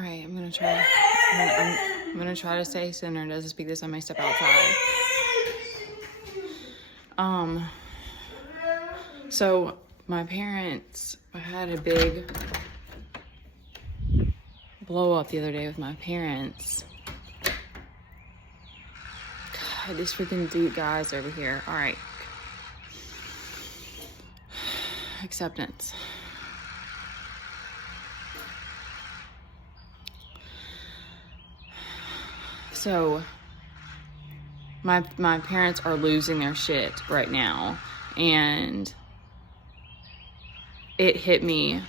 All right, I'm gonna try. I'm gonna try to stay centered as I speak this. I may step outside. So my parents, I had a big blow up the other day with my parents. God, these freaking dude guys over here. All right. Acceptance. So my parents are losing their shit right now, and it hit me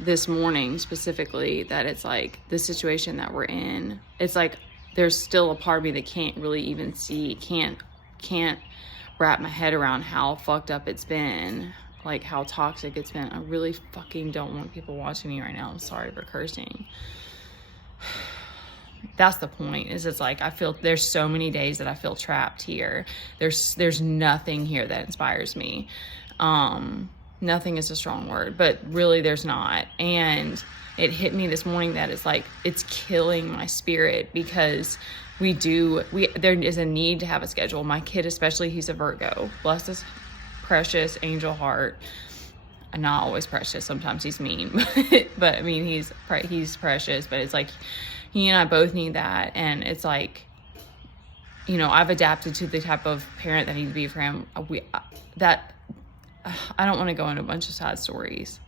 this morning specifically that it's like the situation that we're in. It's like there's still a part of me that can't really even see, can't wrap my head around how fucked up it's been, like how toxic it's been. I really fucking don't want people watching me right now. I'm sorry for cursing. That's the point, is it's like I feel there's so many days that I feel trapped here. There's nothing here that inspires me. Nothing is a strong word, but really there's not. And it hit me this morning that it's like it's killing my spirit, because there is a need to have a schedule. My kid especially, he's a Virgo. Bless his precious angel heart. Not always precious, sometimes he's mean, but I mean he's precious, but it's like he and I both need that. And it's like, you know, I've adapted to the type of parent that I need to be for him. I don't want to go into a bunch of sad stories.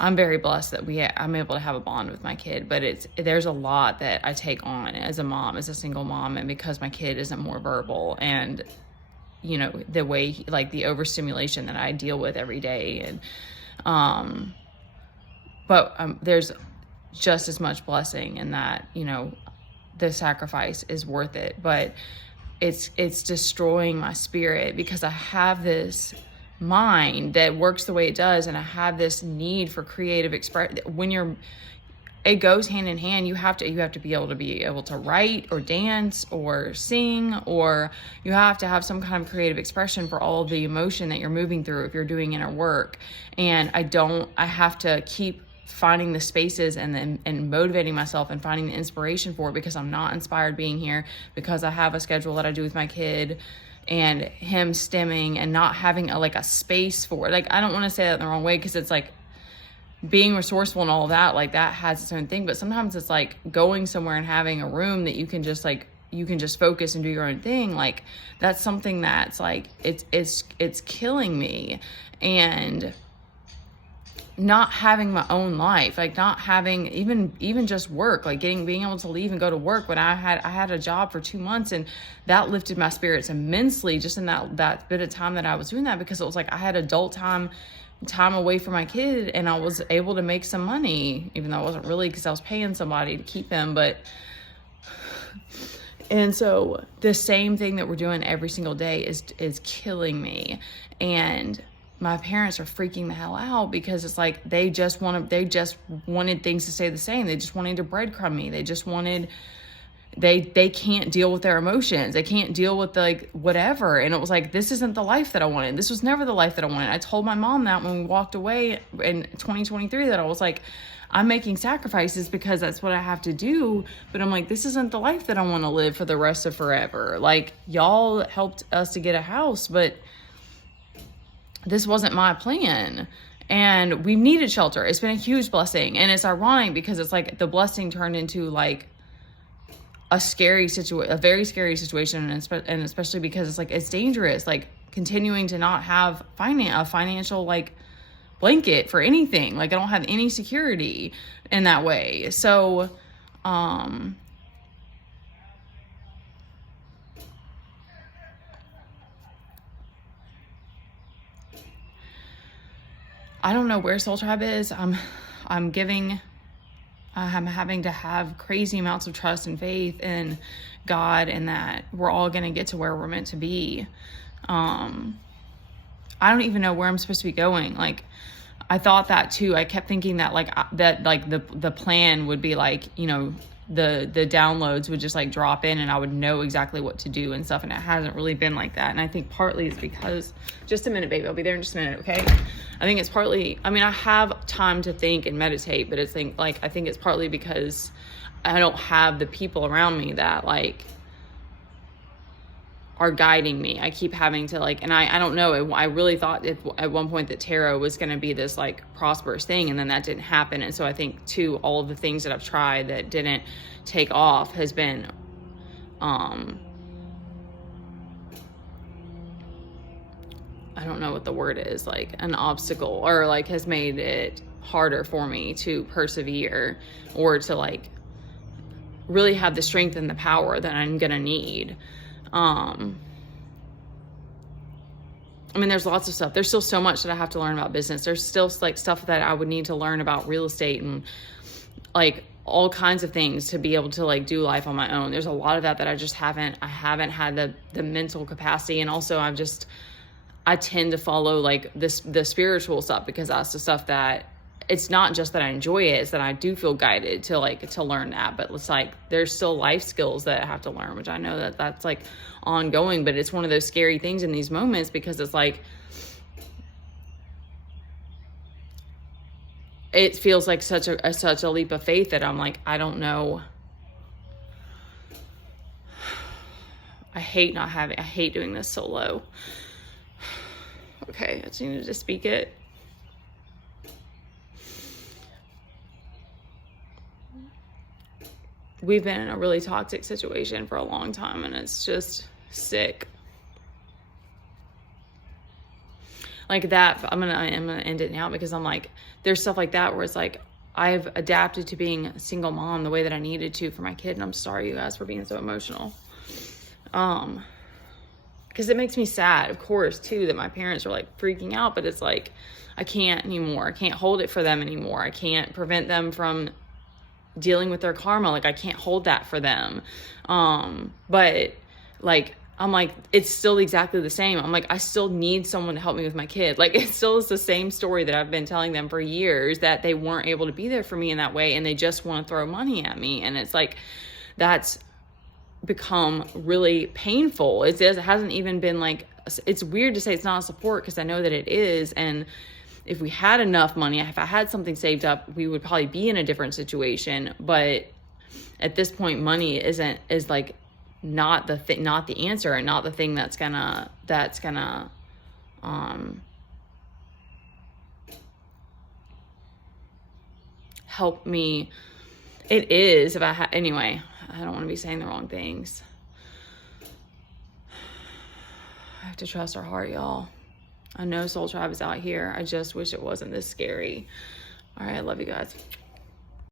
I'm very blessed that I'm able to have a bond with my kid, but there's a lot that I take on as a mom, as a single mom, and because my kid isn't more verbal, and you know, the way the overstimulation that I deal with every day, and there's just as much blessing in that, you know, the sacrifice is worth it, but it's destroying my spirit because I have this mind that works the way it does, and I have this need for creative expression. It goes hand in hand. You have to be able to write or dance or sing, or you have to have some kind of creative expression for all of the emotion that you're moving through if you're doing inner work. And I have to keep finding the spaces and motivating myself and finding the inspiration for it, because I'm not inspired being here, because I have a schedule that I do with my kid and him stemming and not having a space for it. Like, I don't want to say that in the wrong way, because it's like being resourceful and all of that, like that has its own thing. But sometimes it's like going somewhere and having a room that you can just focus and do your own thing. Like, that's something that's like, it's killing me. And not having my own life, like not having even just work, like being able to leave and go to work when I had a job for 2 months, and that lifted my spirits immensely just in that bit of time that I was doing that, because it was like I had adult time away from my kid, and I was able to make some money, even though I wasn't really, because I was paying somebody to keep him. And so the same thing that we're doing every single day is killing me. And my parents are freaking the hell out, because it's like they just wanted things to stay the same. They just wanted to breadcrumb me. They just wanted, they can't deal with their emotions. They can't deal with whatever. And it was like, this isn't the life that I wanted. This was never the life that I wanted. I told my mom that when we walked away in 2023, that I was like, I'm making sacrifices because that's what I have to do. But I'm like, this isn't the life that I want to live for the rest of forever. Like, y'all helped us to get a house, but this wasn't my plan, and we needed shelter. It's been a huge blessing, and it's ironic because it's like the blessing turned into like a very scary situation, and especially because it's like it's dangerous, like continuing to not have a financial blanket for anything. Like, I don't have any security in that way. So I don't know where Soul Tribe is. I'm having to have crazy amounts of trust and faith in God, and that we're all going to get to where we're meant to be. I don't even know where I'm supposed to be going. Like, I thought that too. I kept thinking that the plan would be like, you know, the downloads would just like drop in and I would know exactly what to do and stuff. And it hasn't really been like that. And I think partly it's because, just a minute, baby, I'll be there in just a minute. Okay. I think it's partly, I mean, I have time to think and meditate, but it's like, I think it's partly because I don't have the people around me that like are guiding me. I keep having to like, and I don't know, I really thought at one point that tarot was going to be this like prosperous thing, and then that didn't happen. And so I think too, all of the things that I've tried that didn't take off has been, I don't know what the word is, like an obstacle, or like has made it harder for me to persevere or to like really have the strength and the power that I'm going to need. I mean, there's lots of stuff. There's still so much that I have to learn about business. There's still like stuff that I would need to learn about real estate and like all kinds of things to be able to like do life on my own. There's a lot of that I just haven't had the mental capacity. And also I tend to follow like the spiritual stuff because that's the stuff that, it's not just that I enjoy it, it's that I do feel guided to learn that. But it's like, there's still life skills that I have to learn, which I know that that's like ongoing, but it's one of those scary things in these moments because it's like, it feels like such a leap of faith that I'm like, I don't know. I hate doing this solo. Okay, I just needed to speak it. We've been in a really toxic situation for a long time, and it's just sick. Like that, I'm gonna end it now because I'm like, there's stuff like that where it's like, I've adapted to being a single mom the way that I needed to for my kid, and I'm sorry, you guys, for being so emotional. Because it makes me sad, of course, too, that my parents are like freaking out, but it's like, I can't anymore. I can't hold it for them anymore. I can't prevent them from dealing with their karma. Like I can't hold that for them. But like, I'm like, it's still exactly the same. I'm like, I still need someone to help me with my kid. Like it still is the same story that I've been telling them for years, that they weren't able to be there for me in that way. And they just want to throw money at me. And it's like, that's become really painful. It hasn't even been like, it's weird to say it's not a support because I know that it is. And if we had enough money, if I had something saved up, we would probably be in a different situation. But at this point, money is not the answer, and not the thing that's gonna help me. It is anyway, I don't want to be saying the wrong things. I have to trust our heart, y'all. I know Soul Tribe is out here. I just wish it wasn't this scary. All right, I love you guys.